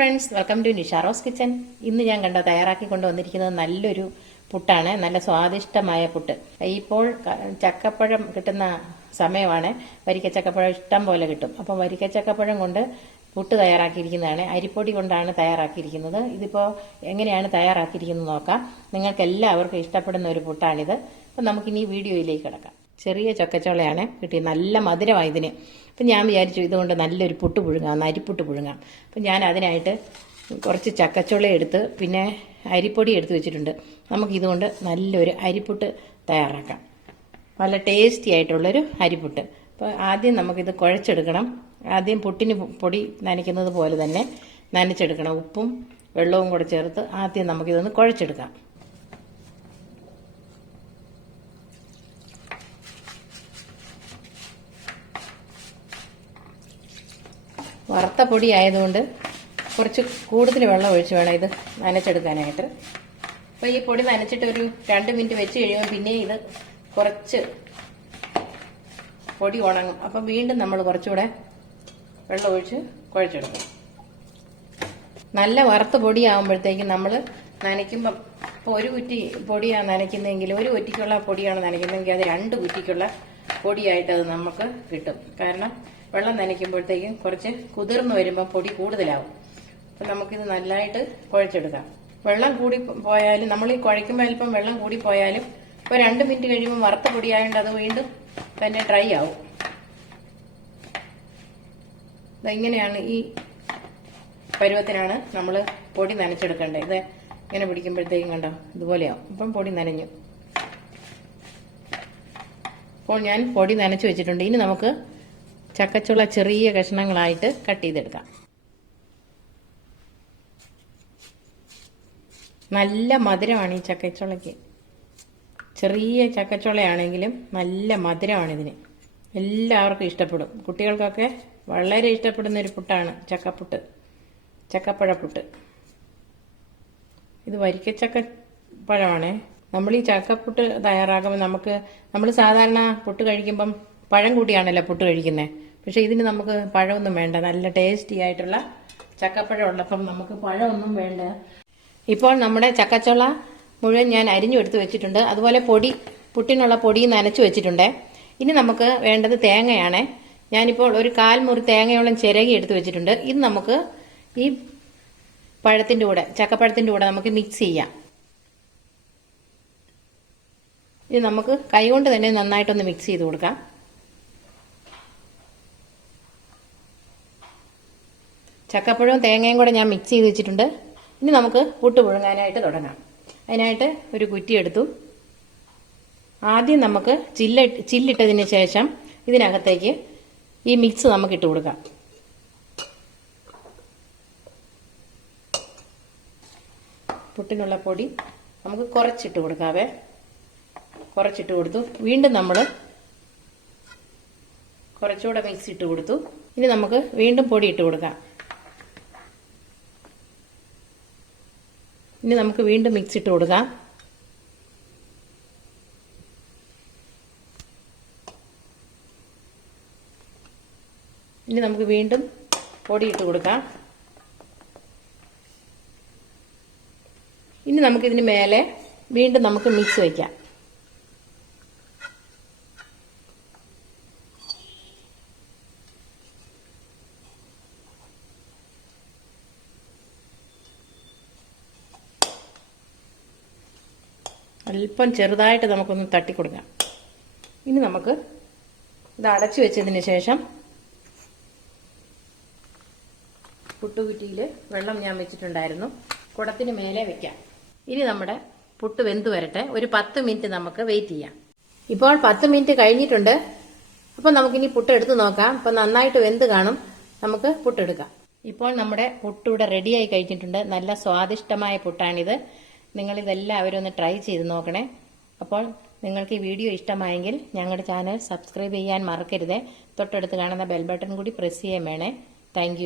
Friends welcome to Nisha Rose kitchen ഇന്ന് ഞാൻ കണ്ട തയ്യാറാക്കി കൊണ്ടുവന്നിരിക്കുന്നത് നല്ലൊരു പുട്ടാണ്. നല്ല സ്വാദിഷ്ടമായ പുട്ട്. ഇപ്പോൾ ചക്കപ്പഴം കിട്ടുന്ന സമയമാണ്. വരിക്ക ചക്കപ്പഴം ഇഷ്ടം പോലെ കിട്ടും. അപ്പം വരിക്ക ചക്കപ്പഴം കൊണ്ട് പുട്ട് തയ്യാറാക്കിയിരിക്കുന്നതാണ്. അരിപ്പൊടി കൊണ്ടാണ് തയ്യാറാക്കിയിരിക്കുന്നത്. ഇതിപ്പോൾ എങ്ങനെയാണ് തയ്യാറാക്കിയിരിക്കുന്നത് നോക്കാം. നിങ്ങൾക്ക് എല്ലാവർക്കും ഇഷ്ടപ്പെടുന്ന ഒരു പുട്ടാണിത്. അപ്പം നമുക്കിനി വീഡിയോയിലേക്ക് കിടക്കാം. ചെറിയ ചക്കച്ചോളയാണ് കിട്ടിയത്. നല്ല മധുരമാണ് ഇതിന്. അപ്പം ഞാൻ വിചാരിച്ചു ഇതുകൊണ്ട് നല്ലൊരു പുട്ട് പുഴുങ്ങാം അരിപ്പുട്ട് പുഴുങ്ങാം. അപ്പം ഞാൻ അതിനായിട്ട് കുറച്ച് ചക്കച്ചോള എടുത്ത് പിന്നെ അരിപ്പൊടി എടുത്ത് വെച്ചിട്ടുണ്ട്. നമുക്ക് ഇതുകൊണ്ട് നല്ലൊരു അരിപ്പുട്ട് തയ്യാറാക്കാം. നല്ല ടേസ്റ്റി ആയിട്ടുള്ളൊരു അരിപ്പുട്ട്. അപ്പോൾ ആദ്യം നമുക്കിത് കുഴച്ചെടുക്കണം. ആദ്യം പുട്ടിന് പൊടി നനയ്ക്കുന്നത് പോലെ തന്നെ നനച്ചെടുക്കണം. ഉപ്പും വെള്ളവും കൂടെ ചേർത്ത് ആദ്യം നമുക്കിതൊന്ന് കുഴച്ചെടുക്കാം. വറുത്ത പൊടി ആയതുകൊണ്ട് കുറച്ച് കൂടുതൽ വെള്ളം ഒഴിച്ച് വേണം ഇത് നനച്ചെടുക്കാനായിട്ട്. അപ്പോൾ ഈ പൊടി നനച്ചിട്ട് ഒരു രണ്ട് മിനിറ്റ് വെച്ച് കഴിയുമ്പോൾ പിന്നെ ഇത് കുറച്ച് പൊടി ഉണങ്ങും. അപ്പം വീണ്ടും നമ്മൾ കുറച്ചുകൂടെ വെള്ളം ഒഴിച്ച് കുഴച്ചെടുക്കും. നല്ല വറുത്ത പൊടിയാകുമ്പോഴത്തേക്കും നമ്മൾ നനയ്ക്കുമ്പം ഇപ്പോൾ ഒരു കുറ്റി പൊടിയാണ് നനയ്ക്കുന്നതെങ്കിൽ ഒരു കുറ്റിക്കുള്ള പൊടിയാണ് നനയ്ക്കുന്നതെങ്കിൽ അത് രണ്ട് കുറ്റിക്കുള്ള പൊടിയായിട്ട് അത് നമുക്ക് കിട്ടും. കാരണം വെള്ളം നനയ്ക്കുമ്പോഴത്തേക്കും കുറച്ച് കുതിർന്ന് വരുമ്പോൾ പൊടി കൂടുതലാവും. അപ്പം നമുക്കിത് നല്ലതായിട്ട് കുഴച്ചെടുക്കാം. വെള്ളം കൂടി പോയാലും നമ്മൾ ഈ കുഴയ്ക്കുമ്പോൾ അല്പം വെള്ളം കൂടി പോയാലും ഇപ്പോൾ രണ്ട് മിനിറ്റ് കഴിയുമ്പോൾ വറുത്ത പൊടിയായതുകൊണ്ട് അത് വീണ്ടും തന്നെ ഡ്രൈ ആവും. ഇതെങ്ങനെയാണ് ഈ പരുവത്തിനാണ് നമ്മൾ പൊടി നനച്ചെടുക്കേണ്ടത്. ഇത് ഇങ്ങനെ പിടിക്കുമ്പോഴത്തേക്കും കണ്ടോ ഇതുപോലെയാവും. ഇപ്പം പൊടി നനഞ്ഞു. അപ്പോൾ ഞാൻ പൊടി നനച്ചു വെച്ചിട്ടുണ്ട്. ഇനി നമുക്ക് ചക്കച്ചുള ചെറിയ കഷ്ണങ്ങളായിട്ട് കട്ട് ചെയ്തെടുക്കാം. നല്ല മധുരമാണ് ഈ ചക്കച്ചുളയ്ക്ക്. ചെറിയ ചക്കച്ചുളയാണെങ്കിലും നല്ല മധുരമാണ് ഇതിന് എല്ലാവർക്കും ഇഷ്ടപ്പെടും. കുട്ടികൾക്കൊക്കെ വളരെ ഇഷ്ടപ്പെടുന്ന ഒരു പുട്ടാണ് ചക്കപ്പുട്ട്. ചക്കപ്പഴപ്പുട്ട്. ഇത് വരിക്കച്ചക്ക പഴമാണ്. നമ്മൾ ഈ ചക്കപ്പുട്ട് തയ്യാറാക്കുമ്പോൾ നമുക്ക് നമ്മൾ സാധാരണ പുട്ട് കഴിക്കുമ്പം പഴം കൂട്ടിയാണല്ലോ പുട്ട് കഴിക്കുന്നത് പക്ഷെ ഇതിന് നമുക്ക് പഴമൊന്നും വേണ്ട. നല്ല ടേസ്റ്റി ആയിട്ടുള്ള ചക്കപ്പഴം ഉള്ളപ്പം നമുക്ക് പഴമൊന്നും വേണ്ട. ഇപ്പോൾ നമ്മുടെ ചക്കച്ചുള മുഴുവൻ ഞാൻ അരിഞ്ഞു എടുത്ത് വെച്ചിട്ടുണ്ട്. അതുപോലെ പൊടി പുട്ടിനുള്ള പൊടി നനച്ചു വെച്ചിട്ടുണ്ട്. ഇനി നമുക്ക് വേണ്ടത് തേങ്ങയാണ്. ഞാനിപ്പോൾ ഒരു കാൽ മുറി തേങ്ങയോളം ചിരകി എടുത്ത് വെച്ചിട്ടുണ്ട്. ഇത് നമുക്ക് ഈ പഴത്തിന്റെ കൂടെ ചക്കപ്പഴത്തിന്റെ കൂടെ നമുക്ക് മിക്സ് ചെയ്യാം. ഇത് നമുക്ക് കൈകൊണ്ട് തന്നെ നന്നായിട്ടൊന്ന് മിക്സ് ചെയ്ത് കൊടുക്കാം. ചക്കപ്പഴവും തേങ്ങയും കൂടെ ഞാൻ മിക്സ് ചെയ്ത് വെച്ചിട്ടുണ്ട്. ഇനി നമുക്ക് പുട്ട് പുഴുങ്ങാനായിട്ട് തുടങ്ങാം. അതിനായിട്ട് ഒരു കുറ്റി എടുത്തു. ആദ്യം നമുക്ക് ചില്ല ചില്ലിട്ടതിന് ശേഷം ഇതിനകത്തേക്ക് ഈ മിക്സ് നമുക്ക് ഇട്ട് കൊടുക്കാം. പുട്ടിനുള്ള പൊടി നമുക്ക് കുറച്ചിട്ട് കൊടുക്കാവേ. കുറച്ചിട്ട് കൊടുത്തു. വീണ്ടും നമ്മൾ കുറച്ചുകൂടെ മിക്സ് ഇട്ട് കൊടുത്തു. ഇനി നമുക്ക് വീണ്ടും പൊടി ഇട്ട് കൊടുക്കാം. ഇനി നമുക്ക് വീണ്ടും മിക്സ് ഇട്ട് കൊടുക്കാം. ഇനി നമുക്ക് വീണ്ടും പൊടി ഇട്ട് കൊടുക്കാം. ഇനി നമുക്കിതിന് മേലെ വീണ്ടും നമുക്ക് മിക്സ് വയ്ക്കാം അല്പം ചെറുതായിട്ട് നമുക്കൊന്ന് തട്ടി കൊടുക്കാം ഇനി നമുക്ക് ഇത് അടച്ചു വെച്ചതിന് ശേഷം പുട്ടുകുറ്റിയിൽ വെള്ളം ഞാൻ വെച്ചിട്ടുണ്ടായിരുന്നു. കുടത്തിന് മേലെ വെക്കാം. ഇനി നമ്മുടെ പുട്ട് വെന്ത് വരട്ടെ. ഒരു പത്ത് മിനിറ്റ് നമുക്ക് വെയിറ്റ് ചെയ്യാം. ഇപ്പോൾ പത്ത് മിനിറ്റ് കഴിഞ്ഞിട്ടുണ്ട്. അപ്പം നമുക്കിനി പുട്ട് എടുത്ത് നോക്കാം. അപ്പം നന്നായിട്ട് വെന്ത് കാണും. നമുക്ക് പുട്ടെടുക്കാം ഇപ്പോൾ നമ്മുടെ പുട്ടിവിടെ റെഡിയായി കഴിഞ്ഞിട്ടുണ്ട്. നല്ല സ്വാദിഷ്ടമായ പുട്ടാണിത്. നിങ്ങൾ ഇതെല്ലാവരും ഒന്ന് ട്രൈ ചെയ്ത് നോക്കണേ. അപ്പോൾ നിങ്ങൾക്ക് ഈ വീഡിയോ ഇഷ്ടമായെങ്കിൽ ഞങ്ങളുടെ ചാനൽ സബ്സ്ക്രൈബ് ചെയ്യാൻ മറക്കരുത്. തൊട്ടടുത്ത് കാണുന്ന ബെൽ ബട്ടൺ കൂടി പ്രസ് ചെയ്യാൻ വേണേ. താങ്ക്